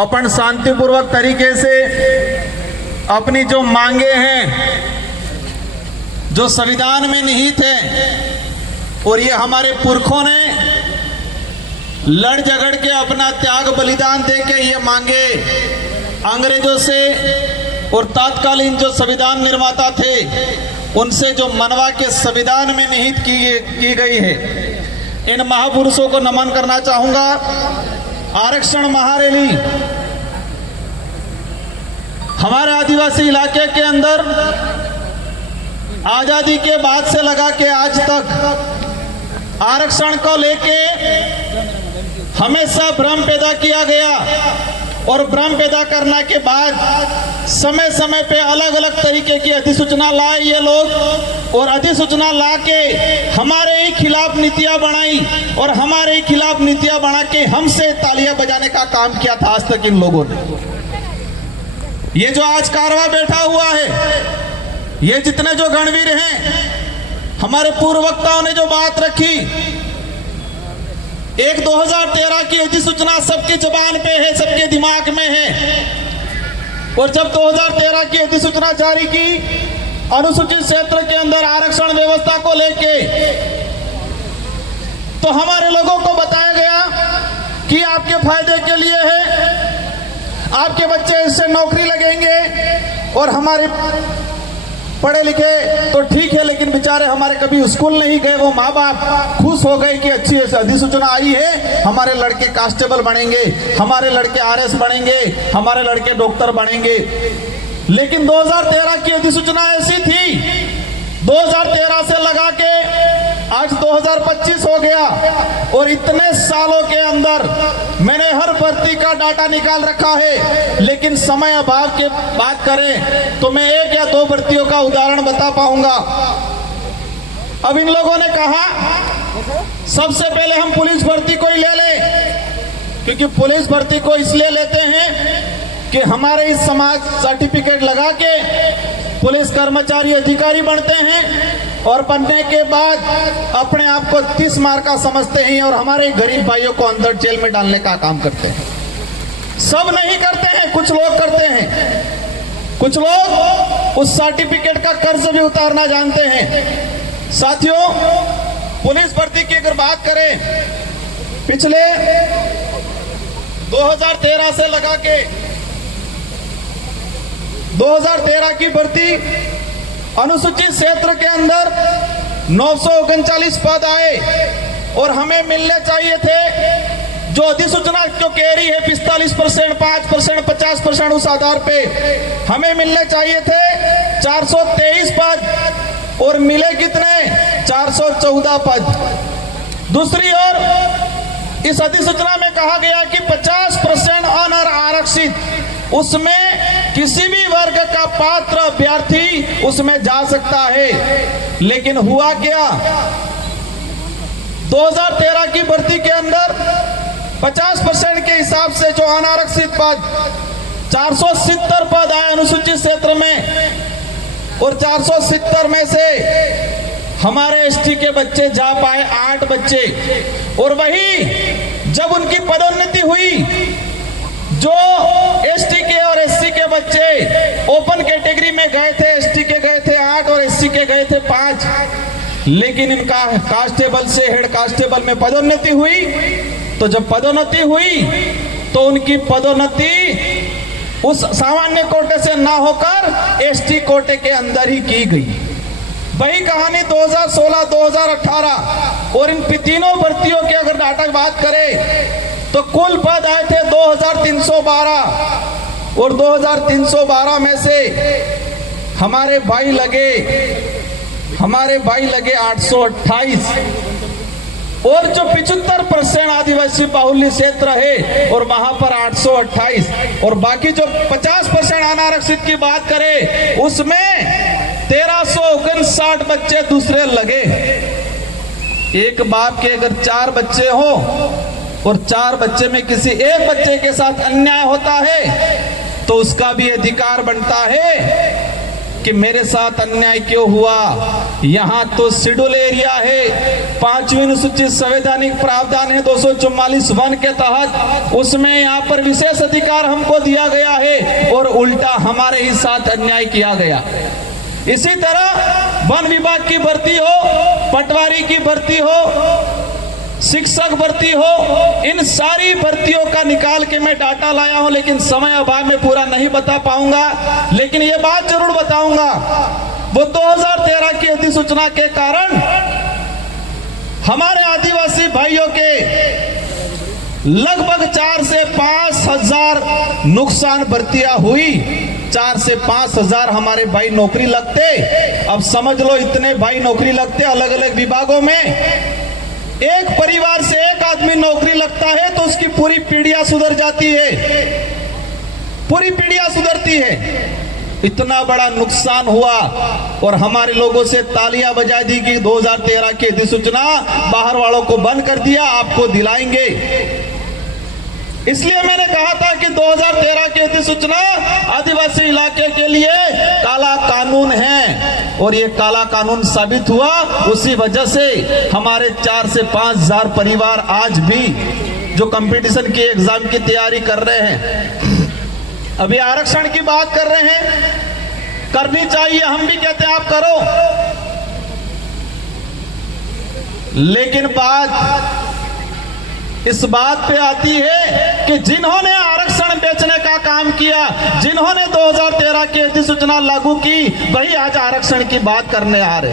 अपन शांतिपूर्वक तरीके से अपनी जो मांगे हैं, जो संविधान में निहित है, और ये हमारे पुरखों ने लड़ झगड़ के अपना त्याग बलिदान दे के ये मांगे अंग्रेजों से और तत्कालीन जो संविधान निर्माता थे उनसे जो मनवा के संविधान में निहित की गई है। इन महापुरुषों को नमन करना चाहूंगा। आरक्षण महारैली हमारे आदिवासी इलाके के अंदर आजादी के बाद से लगा के आज तक आरक्षण को लेके हमेशा भ्रम पैदा किया गया, और भ्रम पैदा करने के बाद समय समय पे अलग अलग तरीके की अधिसूचना लाए ये लोग, और अधिसूचना ला के हमारे ही खिलाफ नीतियां बनाई, और हमारे ही खिलाफ नीतियां बना के हमसे तालियां बजाने का काम किया था आज तक इन लोगों ने। ये जो आज कारवा बैठा हुआ है, ये जितने जो गणवीर हैं, हमारे पूर्व वक्ताओं ने जो बात रखी, एक 2013 की अधिसूचना सबकी जुबान पे है, सबके दिमाग में है, और जब 2013 की अधिसूचना जारी की अनुसूचित क्षेत्र के अंदर आरक्षण व्यवस्था को लेके, तो हमारे लोगों को बताया गया कि आपके फायदे के लिए है, आपके बच्चे इससे नौकरी लगेंगे, और हमारे पढ़े लिखे तो ठीक है, लेकिन बेचारे हमारे कभी स्कूल नहीं गए, वो माँ बाप खुश हो गए कि अच्छी अधिसूचना आई है, हमारे लड़के कांस्टेबल बनेंगे, हमारे लड़के आरएस बनेंगे, हमारे लड़के डॉक्टर बनेंगे। लेकिन 2013 की अधिसूचना ऐसी थी, 2013 से लगा के आज 2025 हो गया, और इतने सालों के अंदर मैंने हर भर्ती का डाटा निकाल रखा है, लेकिन समय अभाव के बात करें तो मैं एक या दो भर्तियों का उदाहरण बता पाऊंगा। अब इन लोगों ने कहा सबसे पहले हम पुलिस भर्ती को ही ले लें, क्योंकि पुलिस भर्ती को इसलिए लेते हैं कि हमारे इस समाज सर्टिफिकेट लगा के पुलिस कर्मचारी अधिकारी बनते हैं, और बनने के बाद अपने आप को 30 मार का समझते हैं, और हमारे गरीब भाइयों को अंदर जेल में डालने का काम करते हैं। सब नहीं करते हैं, कुछ लोग करते हैं, कुछ लोग उस सर्टिफिकेट का कर्ज भी उतारना जानते हैं। साथियों, पुलिस भर्ती की अगर बात करें, पिछले 2013 से लगा के 2013 की भर्ती अनुसूचित क्षेत्र के अंदर 939 पद आए, और हमें मिलने चाहिए थे जो अधिसूचना जो कह रही है 45%, 5%, 50% उस आधार पे हमें मिलने चाहिए थे 423 पद, और मिले कितने? 414 पद। दूसरी ओर इस अधिसूचना में कहा गया कि 50% ऑनर आरक्षित, उसमें किसी भी वर्ग का पात्र अभ्यर्थी उसमें जा सकता है। लेकिन हुआ क्या? 2013 की भर्ती के अंदर 50% के हिसाब से जो अनारक्षित पद 470 पद आए अनुसूचित क्षेत्र में, और 470 में से हमारे एसटी के बच्चे जा पाए 8 बच्चे। और वही जब उनकी पदोन्नति हुई, जो एसटी के और एससी के बच्चे ओपन कैटेगरी में गए थे, एसटी के गए थे 8 और एससी के गए थे 5, लेकिन इनका कांस्टेबल से हेड कांस्टेबल में पदोन्नति हुई। तो जब पदोन्नति हुई तो उनकी पदोन्नति उस सामान्य कोटे से ना होकर एसटी कोटे के अंदर ही की गई। वही कहानी 2016, 2018, और इन तीनों भर्तियों की अगर डाटा की बात करें तो कुल पद आए थे 2312, और 2312 में से हमारे भाई लगे 828, और जो 75% आदिवासी बाहुल्य क्षेत्र है और वहां पर 828, और बाकी जो 50% अनारक्षित की बात करें उसमें 1359 बच्चे दूसरे लगे। एक बाप के अगर 4 बच्चे हो और 4 बच्चे में किसी एक बच्चे के साथ अन्याय होता है तो उसका भी अधिकार बनता है कि मेरे साथ अन्याय क्यों हुआ, यहाँ तो शेड्यूल एरिया है, 5वीं अनुसूचित संवैधानिक प्रावधान है 244 वन के तहत, उसमें यहाँ पर विशेष अधिकार हमको दिया गया है और उल्टा हमारे ही साथ अन्याय किया गया। इसी तरह वन विभाग की भर्ती हो, पटवारी की भर्ती हो, शिक्षक भर्ती हो, इन सारी भर्तियों का निकाल के मैं डाटा लाया हूं, लेकिन समय अभाव में पूरा नहीं बता पाऊंगा। लेकिन ये बात जरूर बताऊंगा, वो 2013 की अधिसूचना के कारण हमारे आदिवासी भाइयों के लगभग 4 से 5 हजार नुकसान भर्तियां हुई। 4 से 5 हजार हमारे भाई नौकरी लगते। अब समझ लो, इतने भाई नौकरी लगते अलग अलग विभागों में। एक परिवार से एक आदमी नौकरी लगता है तो उसकी पूरी पीढ़ियां सुधर जाती है, पूरी पीढ़ियां सुधरती है। इतना बड़ा नुकसान हुआ और हमारे लोगों से तालियां बजा दी कि 2013 की अधिसूचना बाहर वालों को बंद कर दिया, आपको दिलाएंगे। इसलिए मैंने कहा था कि 2013 की अधिसूचना आदिवासी इलाके के लिए काला कानून है और ये काला कानून साबित हुआ। उसी वजह से हमारे 4 से 5 हजार परिवार आज भी जो कंपटीशन की एग्जाम की तैयारी कर रहे हैं, अभी आरक्षण की बात कर रहे हैं, करनी चाहिए, हम भी कहते हैं आप करो, लेकिन बात इस बात पे आती है कि जिन्होंने आरक्षण बेचने का काम किया, जिन्होंने 2013 की अधिसूचना लागू की, वही आज आरक्षण की बात करने आ रहे।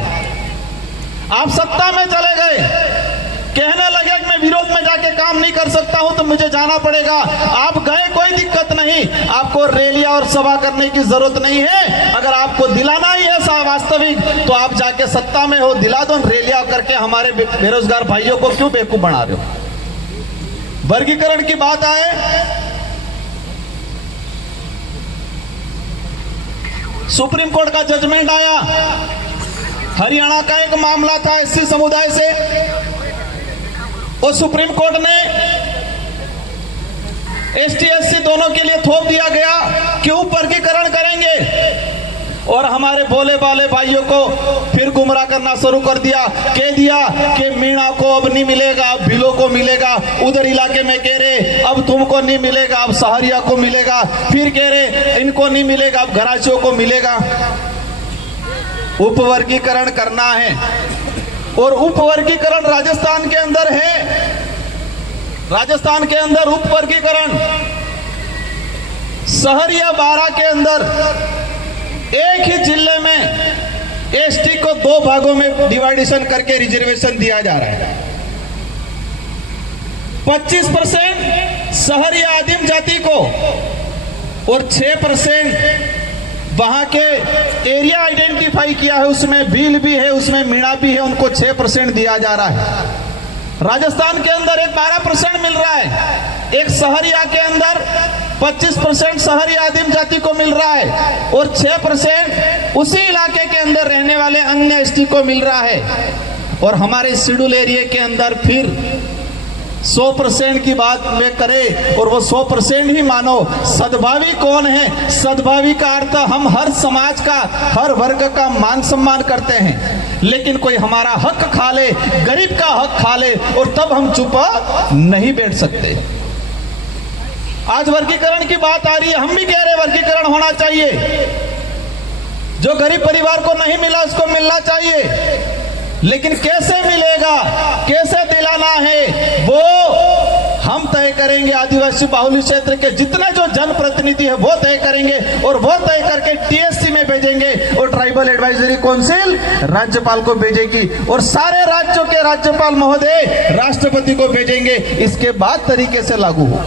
आप सत्ता में चले गए, कहने लगे कि मैं विरोध में जाके काम नहीं कर सकता हूं तो मुझे जाना पड़ेगा। आप गए, कोई दिक्कत नहीं, आपको रैलियां और सभा करने की जरूरत नहीं है। अगर आपको दिलाना ही है वास्तविक तो आप जाके सत्ता में हो, दिला दो। रैलियां करके हमारे बेरोजगार भाइयों को क्यों बेवकूफ बना रहे हो? वर्गीकरण की बात आए, सुप्रीम कोर्ट का जजमेंट आया। हरियाणा का एक मामला था एससी समुदाय से, और सुप्रीम कोर्ट ने एसटी एससी दोनों के लिए थोप दिया गया कि वर्गीकरण करेंगे। और हमारे भोले भाले भाइयों को फिर गुमराह करना शुरू कर दिया, कह दिया कि मीणा को अब नहीं मिलेगा, अब भिलो को मिलेगा। उधर इलाके में कह रहे अब तुमको नहीं मिलेगा, अब सहारिया को मिलेगा। फिर कह रहे इनको नहीं मिलेगा, अब घराचियों को मिलेगा। उपवर्गीकरण करना है और उपवर्गीकरण राजस्थान के अंदर है। राजस्थान के अंदर उपवर्गीकरण सहरिया बारा के अंदर एक ही जिले में एसटी को 2 भागों में डिवाइडेशन करके रिजर्वेशन दिया जा रहा है। 25% सहरिया आदिम जाति को और 6% वहां के एरिया आइडेंटिफाई किया है, उसमें भील भी है, उसमें मीणा भी है, उनको 6% दिया जा रहा है। राजस्थान के अंदर एक 12% मिल रहा है। एक सहरिया के अंदर 25% शहरी आदिम जाति को मिल रहा है और 6% उसी इलाके के अंदर रहने वाले अन्य एसटी को मिल रहा है। और हमारे शेड्यूल एरिया के अंदर फिर 100% की बात में करें और वो 100% ही मानो। सद्भावी कौन है? सद्भावी का अर्थ हम हर समाज का, हर वर्ग का मान सम्मान करते हैं, लेकिन कोई हमारा हक खा ले, गरीब का हक खा ले और तब हम चुप नहीं बैठ सकते। आज वर्गीकरण की बात आ रही है, हम भी कह रहे वर्गीकरण होना चाहिए। जो गरीब परिवार को नहीं मिला उसको मिलना चाहिए, लेकिन कैसे मिलेगा, कैसे दिलाना है वो हम तय करेंगे। आदिवासी बाहुल्य क्षेत्र के जितने जो जनप्रतिनिधि है वो तय करेंगे और वो तय करके टीएससी में भेजेंगे और ट्राइबल एडवाइजरी काउंसिल राज्यपाल को भेजेगी और सारे राज्यों के राज्यपाल महोदय राष्ट्रपति को भेजेंगे। इसके बाद तरीके से लागू हो।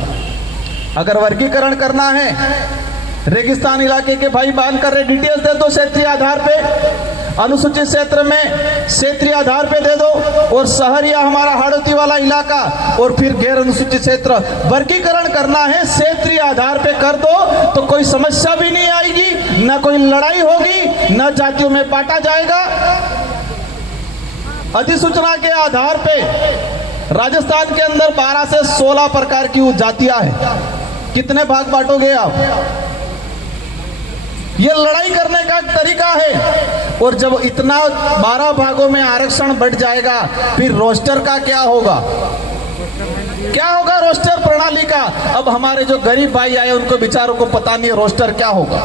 अगर वर्गीकरण करना है, रेगिस्तान इलाके के भाई बयान कर रहे, डिटेल्स दे दो क्षेत्रीय आधार पे, अनुसूचित क्षेत्र में क्षेत्रीय आधार पे दे दो, और शहरिया हमारा हाड़ोती वाला इलाका और फिर गैर अनुसूचित क्षेत्र वर्गीकरण करना है, क्षेत्रीय आधार पे कर दो तो कोई समस्या भी नहीं आएगी, ना कोई लड़ाई होगी, ना जातियों में बांटा जाएगा। अधिसूचना के आधार पे राजस्थान के अंदर 12 से 16 प्रकार की जातियां हैं। कितने भाग बांटोगे आप? ये लड़ाई करने का तरीका है। और जब इतना 12 भागों में आरक्षण बढ़ जाएगा, फिर रोस्टर का क्या होगा? क्या होगा रोस्टर प्रणाली का? अब हमारे जो गरीब भाई आए उनको बेचारों को पता नहीं रोस्टर क्या होगा।